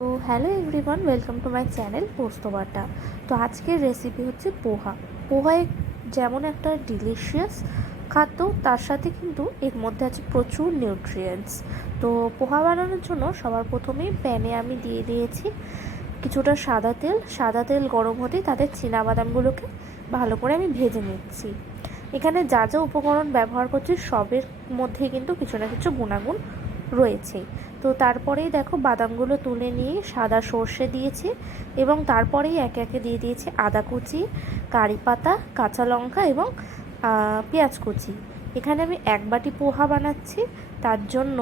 তো hello everyone, welcome to my channel পোস্ত বাটা। তো আজকের রেসিপি হচ্ছে পোহা। পোহায় যেমন একটা ডিলিশিয়াস খাদ্য, তার সাথে কিন্তু এর মধ্যে আছে প্রচুর নিউট্রিয়েন্টস। তো পোহা বানানোর জন্য সবার প্রথমেই প্যানে আমি দিয়ে দিয়েছি কিছুটা সাদা তেল গরম হতেই তাতে চীনাবাদামগুলোকে ভালো করে আমি ভেজে নিচ্ছি। এখানে যা যা উপকরণ ব্যবহার করছি সবের মধ্যে কিন্তু কিছু না কিছু গুণাগুণ রয়েছে। তো তারপরেই দেখো বাদামগুলো তুলে নিয়ে সাদা সর্ষে দিয়েছি এবং তারপরেই একে একে দিয়ে দিয়েছি আদা কুচি, কারি পাতা, কাঁচা লঙ্কা এবং পেঁয়াজ কুচি। এখানে আমি এক বাটি পোহা বানাচ্ছি, তার জন্য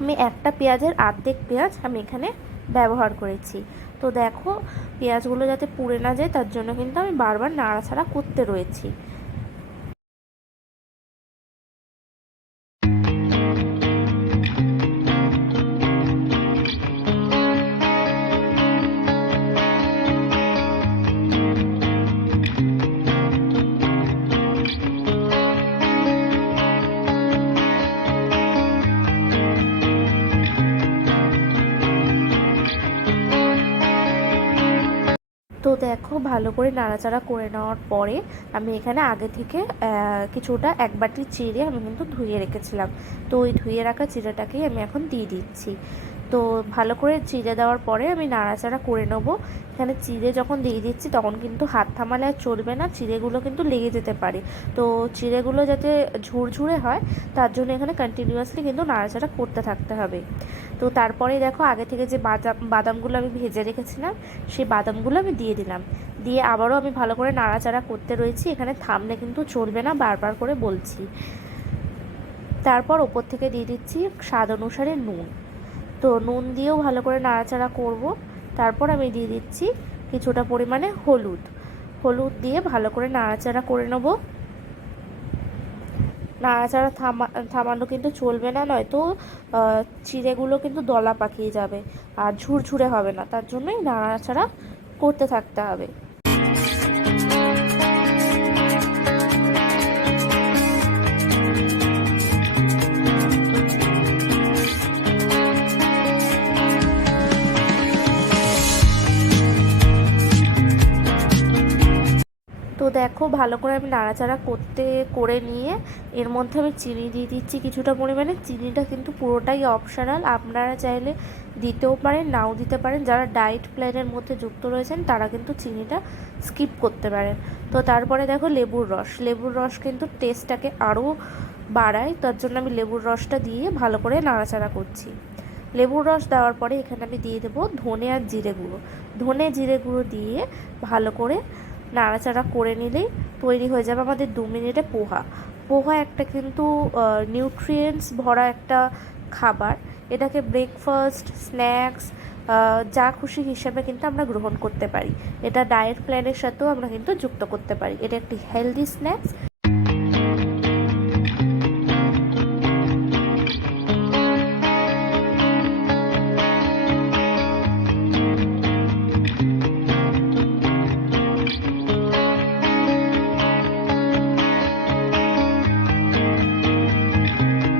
আমি একটা পেঁয়াজের অর্ধেক পেঁয়াজ আমি এখানে ব্যবহার করেছি। তো দেখো পেঁয়াজগুলো যাতে পুড়ে না যায় তার জন্য কিন্তু আমি বারবার নাড়াচাড়া করতে রয়েছি। তো দেখো ভালো করে নাড়াচাড়া করে নেওয়ার পরে আমি এখানে আগে থেকে কিছুটা এক বাটি চিড়ে আমি কিন্তু ধুয়ে রেখেছিলাম। তো ওই ধুয়ে রাখা চিড়েটাকেই আমি এখন দিয়ে দিচ্ছি। তো ভালো করে চিড়ে দেওয়ার পরে আমি নাড়াচাড়া করে নেবো। এখানে চিড়ে যখন দিয়ে দিচ্ছি তখন কিন্তু হাত থামালে আর চলবে না, চিড়েগুলো কিন্তু লেগে যেতে পারে। তো চিড়েগুলো যাতে ঝুরঝুরে হয় তার জন্য এখানে কন্টিনিউয়াসলি কিন্তু নাড়াচাড়া করতে থাকতে হবে। তো তারপরে দেখো আগে থেকে যে বাদামগুলো আমি ভেজে রেখেছিলাম সেই বাদামগুলো আমি দিয়ে দিলাম। দিয়ে আবারও আমি ভালো করে নাড়াচাড়া করতে রয়েছি, এখানে থামলে কিন্তু চলবে না, বারবার করে বলছি। তারপর ওপর থেকে দিয়ে দিচ্ছি স্বাদ অনুসারে নুন। তো নুন দিয়েও ভালো করে নাড়াচাড়া করব। তারপর আমি দিয়ে দিচ্ছি কিছুটা পরিমাণে হলুদ দিয়ে ভালো করে নাড়াচাড়া করে নেব। নাড়াচাড়া থামানো কিন্তু চলবে না, নয়তো চিড়েগুলো কিন্তু দলা পাকিয়ে যাবে আর ঝুরঝুরে হবে না, তার জন্যই নাড়াচাড়া করতে থাকতে হবে। তো দেখো ভালো করে আমি নাড়াচাড়া করে নিয়ে এর মধ্যে আমি চিনি দিয়ে দিচ্ছি কিছুটা পরিমাণে। চিনিটা কিন্তু পুরোটাই অপশনাল, আপনারা চাইলে দিতেও পারেন নাও দিতে পারেন। যারা ডায়েট প্ল্যানের মধ্যে যুক্ত রয়েছেন তারা কিন্তু চিনিটা স্কিপ করতে পারেন। তো তারপরে দেখো লেবুর রস কিন্তু টেস্টটাকে আরও বাড়ায়, তার জন্য আমি লেবুর রসটা দিয়ে ভালো করে নাড়াচাড়া করছি। লেবুর রস দেওয়ার পরে এখানে আমি দিয়ে দেবো ধনে আর জিরে গুঁড়ো দিয়ে ভালো করে নাড়াচাড়া করে নিলেই তৈরি হয়ে যাবে আমাদের 2 মিনিটে পোহা একটা কিন্তু নিউট্রিয়েন্টস ভরা একটা খাবার। এটাকে ব্রেকফাস্ট, স্ন্যাক্স, যা খুশি হিসাবে কিন্তু আমরা গ্রহণ করতে পারি। এটা ডায়েট প্ল্যানের সাথেও আমরা কিন্তু যুক্ত করতে পারি। এটা একটি হেলদি স্ন্যাক্স।